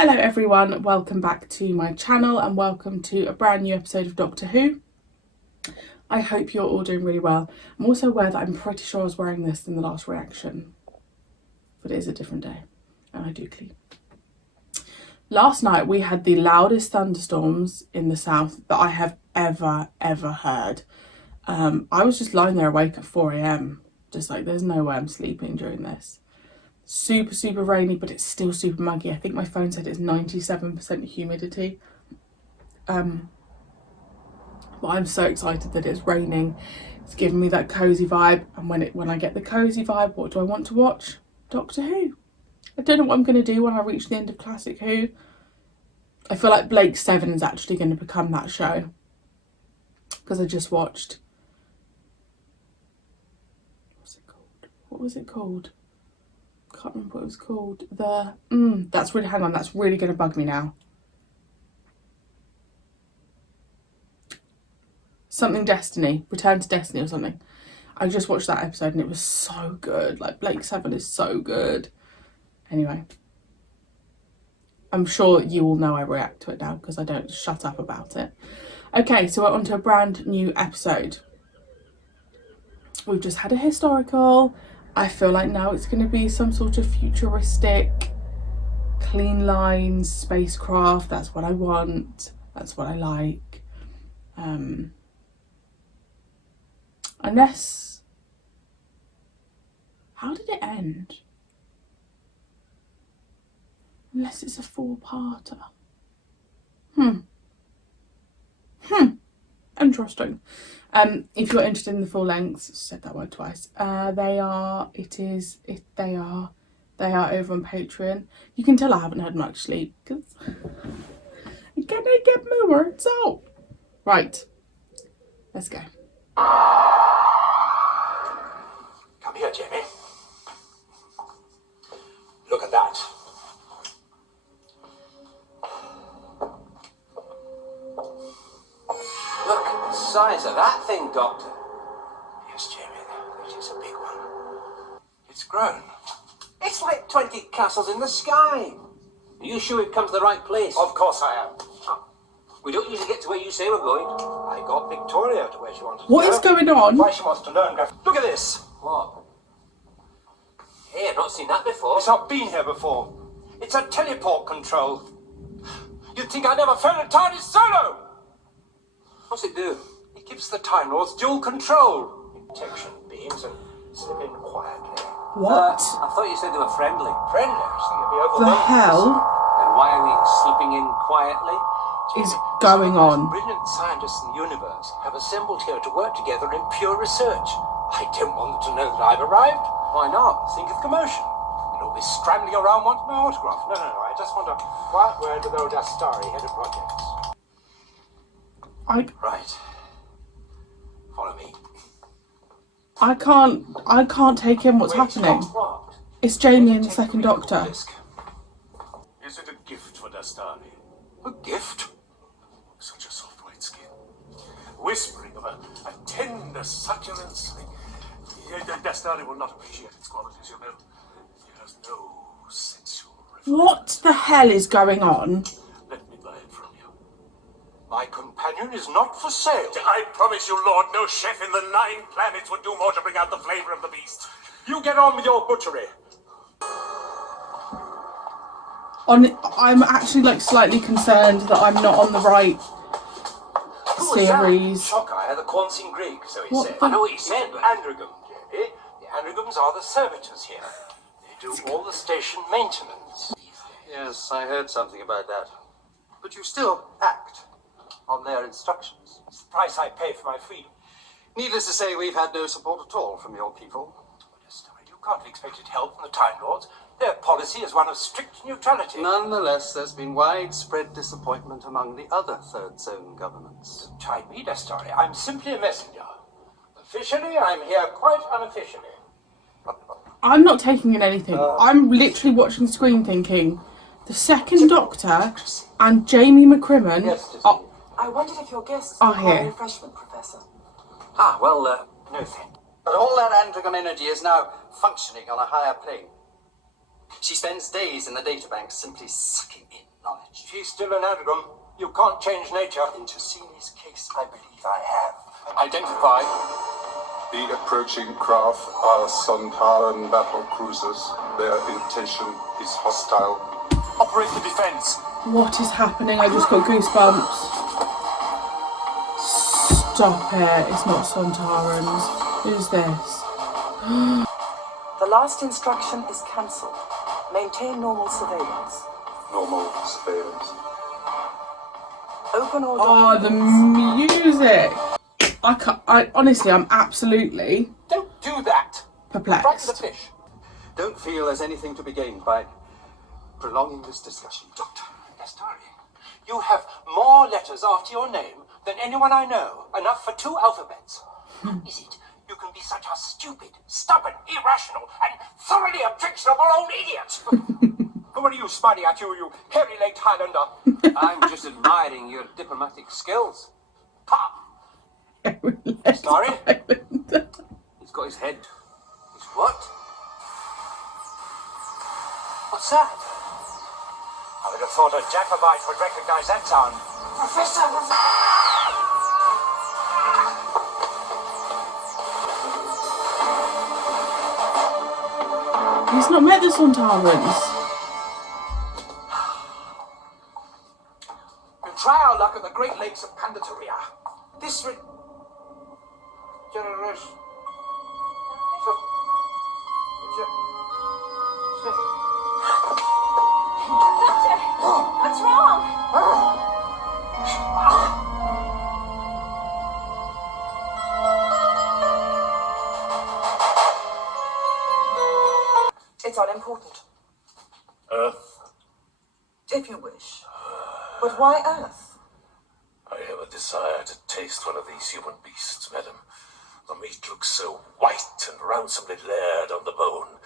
Hello everyone, welcome back to my channel and welcome to a brand new episode of Doctor Who. I hope you're all doing really well. I'm also aware that I'm pretty sure I was wearing this in the last reaction, but it is a different day and I do clean. Last night we had the loudest thunderstorms in the south that I have ever heard. I was just lying there awake at 4 a.m. just like there's no way I'm sleeping during this. Super rainy, but it's still super muggy. I think my phone said it's 97% humidity. But I'm so excited that it's raining. It's giving me that cozy vibe, and when I get the cozy vibe, what do I want to watch? Doctor Who. I don't know what I'm going to do when I reach the end of Classic Who. I feel like Blake 7 is actually going to become that show, because I just watched, what was it called? Can't remember what it was called. That's really going to bug me now. Something Destiny, Return to Destiny or something. I just watched that episode and it was so good. Like, Blake 7 is so good. Anyway, I'm sure you all know I react to it now because I don't shut up about it. Okay, so we're on to a brand new episode. We've just had a historical. I feel like now it's going to be some sort of futuristic, clean lines, spacecraft. That's what I want. That's what I like. Unless... How did it end? Unless it's a 4-parter. Interesting. If you're interested in the full lengths, said that word twice. They are over on Patreon. You can tell I haven't had much sleep because can I get my words out? Right, let's go. Come here, Jamie. Look at that. Look at the size of that thing, Doctor. Yes, Jamie, that is a big one. It's grown. It's like 20 castles in the sky. Are you sure we've come to the right place? Of course I am. We don't usually get to where you say we're going. I got Victoria to where she wanted to go. What is going on? Why she wants to learn. Look at this. What? Hey, I've not seen that before. It's not been here before. It's a teleport control. You'd think I never felt a TARDIS solo. What's it do? It gives the Time Lords dual control. Protection beams and slip in quietly. What? I thought you said they were friendly. Friendly? I was thinking it'd be The overwhelming. hell Then why are we slipping in quietly? is going on? Brilliant scientists in the universe have assembled here to work together in pure research. I don't want them to know that I've arrived. Why not? Think of commotion. They'll be scrambling around wanting my autograph. No, I just want a quiet word with old Astari, head of projects. Right. Follow me. I can't take in what's happening. What? It's Jamie and the second Doctor. Is it a gift for Dastani? A gift? Such a soft white skin. Whispering of a tender succulence. Dastani will not appreciate its qualities, you know. It has no sensual reflection. What the hell is going on? Let me buy it from you. My companion is not for sale. I promise you, Lord, no chef in the 9 planets would do more to bring out the flavor of the beast. You get on with your butchery. I'm actually like slightly concerned that I'm not on the right series. Shokai, the Quonsin Greek, so he said. I know what you said, but... Androgum, Jamie. The Androgums are the servitors here. They do all the station maintenance. Yes, I heard something about that. But you still act on their instructions. It's the price I pay for my freedom. Needless to say, we've had no support at all from your people. You can't have expected help from the Time Lords. Their policy is one of strict neutrality. Nonetheless, there's been widespread disappointment among the other Third Zone governments. Chide me, Dastari. I'm simply a messenger. Officially, I'm here quite unofficially. I'm not taking in anything. I'm literally watching the screen thinking, the second Doctor and Jamie McCrimmon are... I wondered if your guests Oh, require here. refreshment, Professor. No thank you. But all that androgam energy is now functioning on a higher plane. She spends days in the databank simply sucking in She's still an Aragon. You can't change nature. In Tusini's case, I believe I have. Identify. The approaching craft are Sontaran battle cruisers. Their intention is hostile. Operate the defense. What is happening? I just got goosebumps. Stop it. It's not Sontarans. Who's this? The last instruction is cancelled. Maintain normal surveillance. Normal surveillance. Open all Oh, the documents. music. I honestly, I'm absolutely Don't do that. Frighten the perplexed. fish. Don't feel there's anything to be gained by prolonging this discussion, Doctor. Astari, you have more letters after your name than anyone I know. Enough for 2 alphabets. How is it you can be such a stupid, stubborn, irrational, and thoroughly objectionable old idiot? Who are you, spidey at you hairy-legged Highlander? I'm just admiring your diplomatic skills. Ha! Sorry? He's got his head. He's what? What's that? I would have thought a Jacobite would recognize that sound. Professor! He's not met the Sontarans. We'll try our luck in the Great Lakes of Pandatoria. This generous. What's wrong? It's unimportant, Earth. if you wish. But why Earth? I have a desire to taste one of these human beasts, madam. The meat looks so white and ransomly layered on the bone.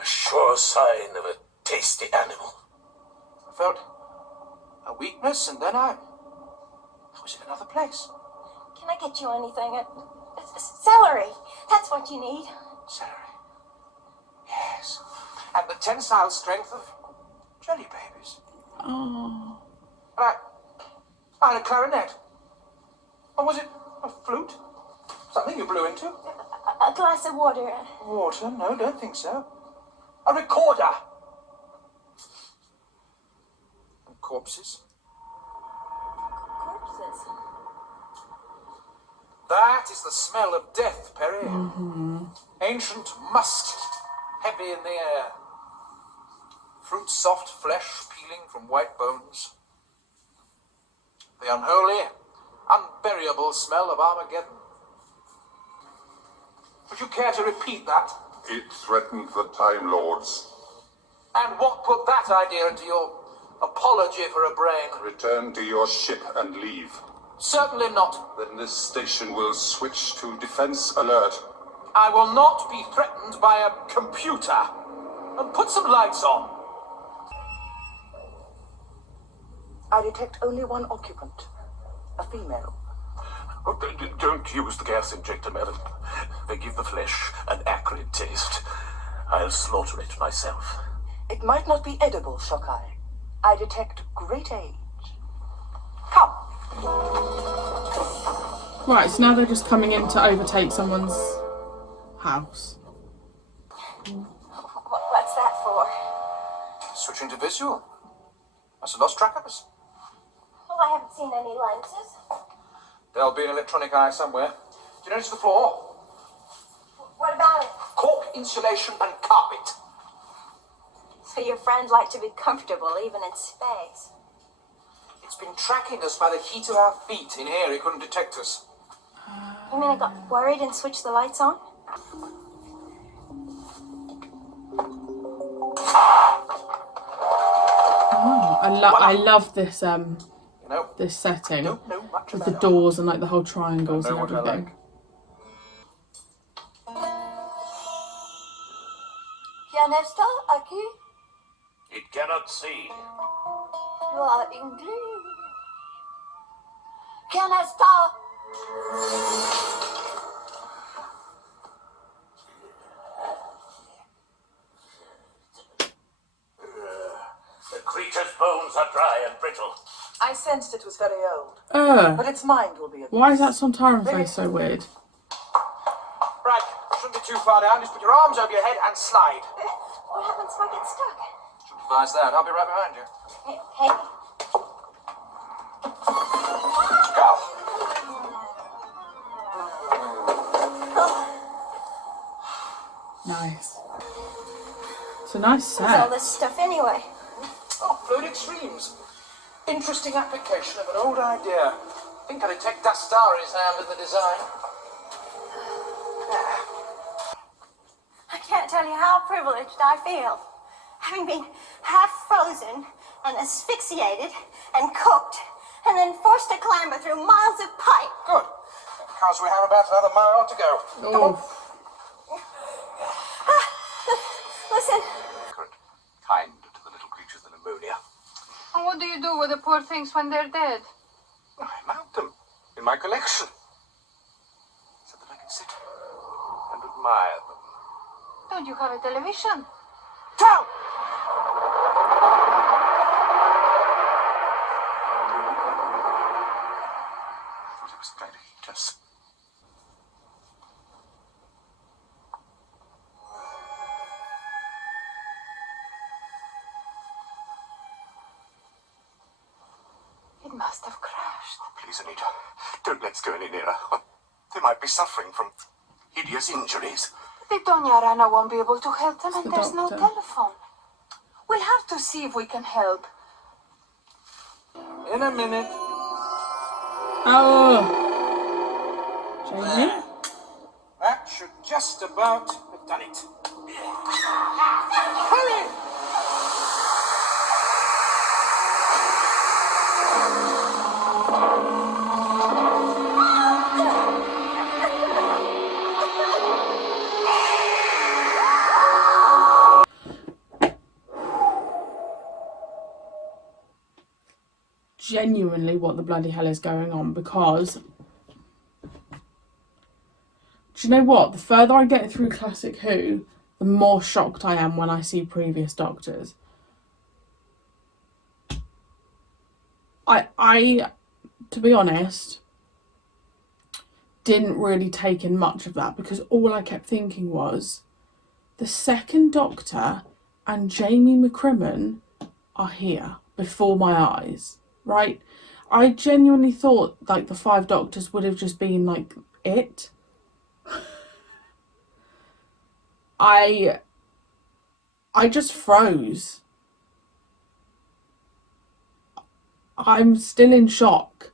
A sure sign of a tasty animal. I felt a weakness, and then I was in another place. Can I get you anything? Celery. That's what you need. Celery. Yes. And the tensile strength of jelly babies. Oh. I had a clarinet. Or was it a flute? Something you blew into? A glass of water. Water? No, don't think so. A recorder. And corpses. Corpses. That is the smell of death, Perry. Ancient musk, heavy in the air. Fruit soft flesh peeling from white bones. The unholy, unburiable smell of Armageddon. Would you care to repeat that? It threatened the Time Lords. And what put that idea into your apology for a brain? Return to your ship and leave. Certainly not. Then this station will switch to defense alert. I will not be threatened by a computer. And put some lights on. I detect only one occupant, a female. Oh, don't use the gas injector, madam. They give the flesh an acrid taste. I'll slaughter it myself. It might not be edible, Shokai. I detect great age. Come. Right, so now they're just coming in to overtake someone's house. What's that for? Switching to visual. Must have lost track of us. Well, I haven't seen any lenses. There'll be an electronic eye somewhere. Do you notice the floor? What about it? Cork, insulation, and carpet. So your friend liked to be comfortable even in space. It's been tracking us by the heat of our feet. In here, it couldn't detect us. You mean I got worried and switched the lights on? Oh, I love this You know, this setting don't know much with about the doors and like the whole triangles and what I everything. like. ¿Quién está aquí? It cannot see. Habla inglés. ¿Quién está? The creature's bones are dry and brittle. I sensed it was very old, but Ugh. its mind will be of Why is that use. Sontaran face so weird? Right, shouldn't be too far down. Just put your arms over your head and slide. What happens if I get stuck? Should advise that. I'll be right behind you. Okay. Go. Nice. It's a nice What's all set. this stuff anyway? Oh, fluid extremes. Interesting application of an old idea. I think I detect Dastari's hand in the design. I can't tell you how privileged I feel. Having been half frozen and asphyxiated and cooked and then forced to clamber through miles of pipe. Good. Because we have about another mile to go. Come on. Listen, Kind to the little creatures the pneumonia. And what do you do with the poor things when they're dead? I mount them in my collection so that I can sit and admire them. Don't you have a television? Down! I thought it was going to heat us. It must have crashed. Please, Anita, don't let's go any nearer. They might be suffering from hideous injuries. The Doña Rana won't be able to help them, and the there's no doctor. telephone. We'll have to see if we can help. In a minute. Oh. Jamie? That should just about have done it. Hurry! Genuinely what the bloody hell is going on, because do you know what, the further I get through Classic Who, the more shocked I am when I see previous Doctors. I to be honest, didn't really take in much of that, because all I kept thinking was the second Doctor and Jamie McCrimmon are here before my eyes. Right, I genuinely thought like the 5 Doctors would have just been like it. I just froze. I'm still in shock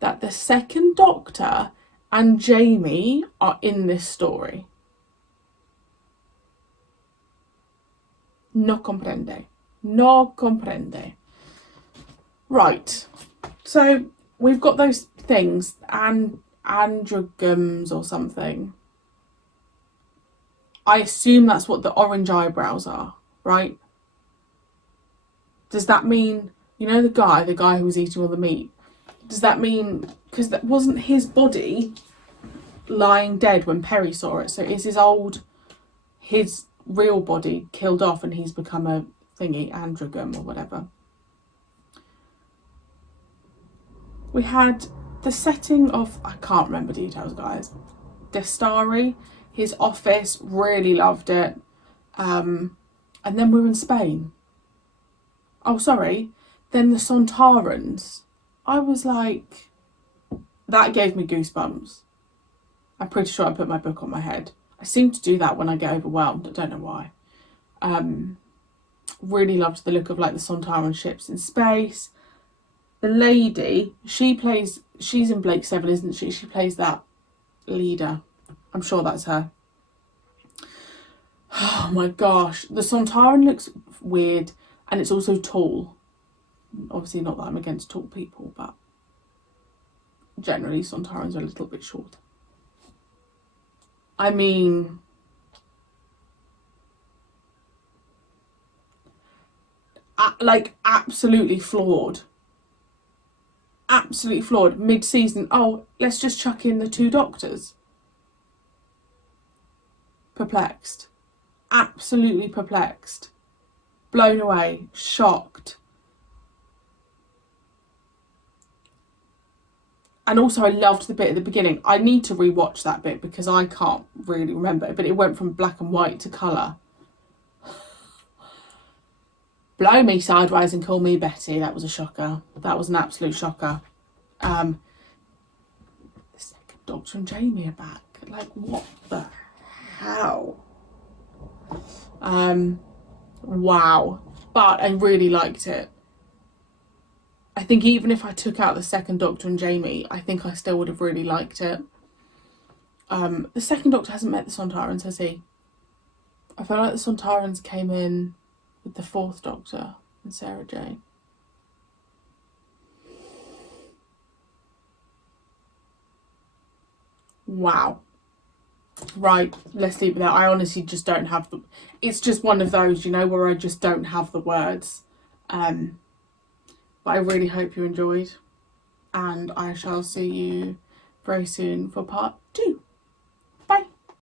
that the second Doctor and Jamie are in this story. No comprende. No comprende. Right, so we've got those things, and androgams or something. I assume that's what the orange eyebrows are, right? Does that mean, you know, the guy who was eating all the meat, does that mean, because that wasn't his body lying dead when Perry saw it, so is his real body killed off and he's become a thingy, androgam or whatever? We had the setting of, I can't remember details, guys. Dastari, his office, really loved it. And then we were in Spain. Oh, sorry. Then the Sontarans. I was like, that gave me goosebumps. I'm pretty sure I put my book on my head. I seem to do that when I get overwhelmed. I don't know why. Really loved the look of like the Sontaran ships in space. The lady, she's in Blake 7, isn't she? She plays that leader. I'm sure that's her. Oh my gosh. The Sontaran looks weird, and it's also tall. Obviously not that I'm against tall people, but generally Sontarans are a little bit short. I mean, like absolutely flawed. Absolutely flawed. Mid-season, oh, let's just chuck in the 2 Doctors. Perplexed. Absolutely perplexed. Blown away. Shocked. And also I loved the bit at the beginning. I need to rewatch that bit because I can't really remember it, but it went from black and white to colour. Blow me sideways and call me Betty. That was a shocker. That was an absolute shocker. The second Doctor and Jamie are back. Like, what the hell? Wow. But I really liked it. I think even if I took out the second Doctor and Jamie, I think I still would have really liked it. The second Doctor hasn't met the Sontarans, has he? I feel like the Sontarans came in with the fourth Doctor and Sarah Jane. Wow. Right, let's leave it there. I honestly just don't have the... It's just one of those, you know, where I just don't have the words. But I really hope you enjoyed. And I shall see you very soon for part 2.